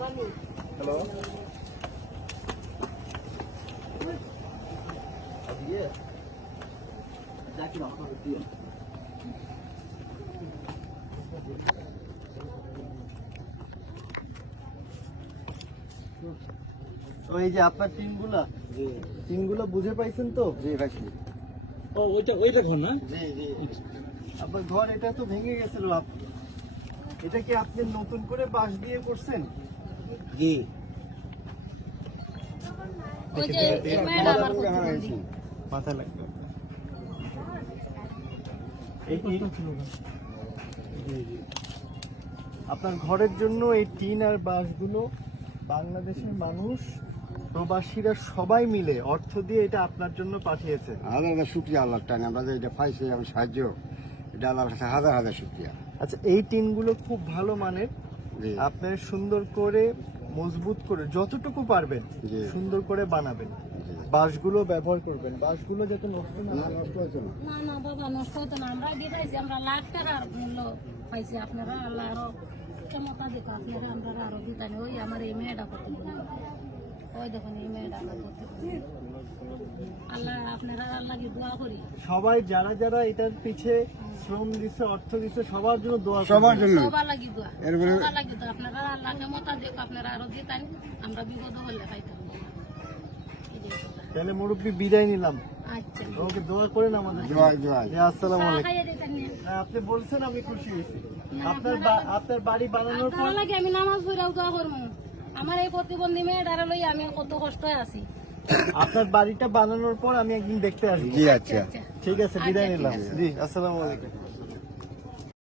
Hello তো এই যে আপনার টিনগুলা বুঝে পাইছেন তো? জি পাইছি। ও ওইটা ঘর না? জি জি। আপনার ঘর এটা তো ভেঙে গেছিল, এটা কি আপনি নতুন করে বাঁশ দিয়ে করছেন? জি। ওই যে মেয়েটা আমার প্রতিবন্ধী। মাথা লাগবে এই টিন ছিল না। জি জি। আপনার ঘরের জন্য এই টিন আর বাঁশগুলো বাংলাদেশের মানুষ প্রবাসীরা সবাই মিলে অর্থ দিয়ে এটা আপনার জন্য পাঠিয়েছে। হাজার শুক্রিয়া আল্লাহ টানে আমরা যে এটা পাইছি আমি সাহায্য, এটা আল্লাহর কাছে হাজার হাজার শুক্রিয়া। আচ্ছা, এই টিনগুলো খুব ভালো মানের, জি আপনার সুন্দর করে মজবুত করে যতটুকু পারবেন জি। সুন্দর করে বানাবেন। বাঁশগুলো ব্যবহার করবেন, বাঁশগুলো যাতে নষ্ট না না হয়। নষ্ট হয়েছে না। না না বাবা, নষ্ট হতো না। আমরা দিয়ে পাইছি, আমরা লাখ টাকার মূল্য পাইছি। আপনারা আল্লাহ আরো ক্ষমতা দিত, আপনারা আমরা আরো দিতানি। ওই আমার এই মেয়েটা প্রতিবন্ধী, ওই দেখুন এই মেয়েটা আমার প্রতিবন্ধী। আল্লাহ আপনারা আল্লাহকে দোয়া করি। সবাই যারা যারা এটার পিছে শ্রম দিচ্ছে, অর্থ দিচ্ছে, সবার জন্য দোয়া করবেন। সবার জন্য সবার লাগি দোয়া, এরপরে সবার লাগি দোয়া। আপনারা আল্লাহ ক্ষমতা দিত, আপনারা আরো দিতানি, আমরা বিপদ হলে পাইতাম। এই যে কথা। তাহলে মুরব্বী বিদায় নিলাম, আচ্ছা, ওকে দোয়া করেন আমাদের জন্য। জয় জয়। আসসালামু চা আলাইকুম। খাইয়ে দিতেন না? হ্যাঁ, আপনি বলছেন, আমি খুশি হয়েছি। আপনার বাড়ি বানানোর পর আপনারা লাগে আমি নামাজ পড়াও দোয়া করবো। আমার এই প্রতিবন্ধী মেয়েটারে লই আমি কত কষ্ট আছি। আপনার বাড়িটা বানানোর পর আমি একদিন দেখতে আসবো। জি আচ্ছা। ঠিক আছে, বিদায় আচ্ছা, নিলাম। ঠিক আছে। জি, আসসালামু আলাইকুম।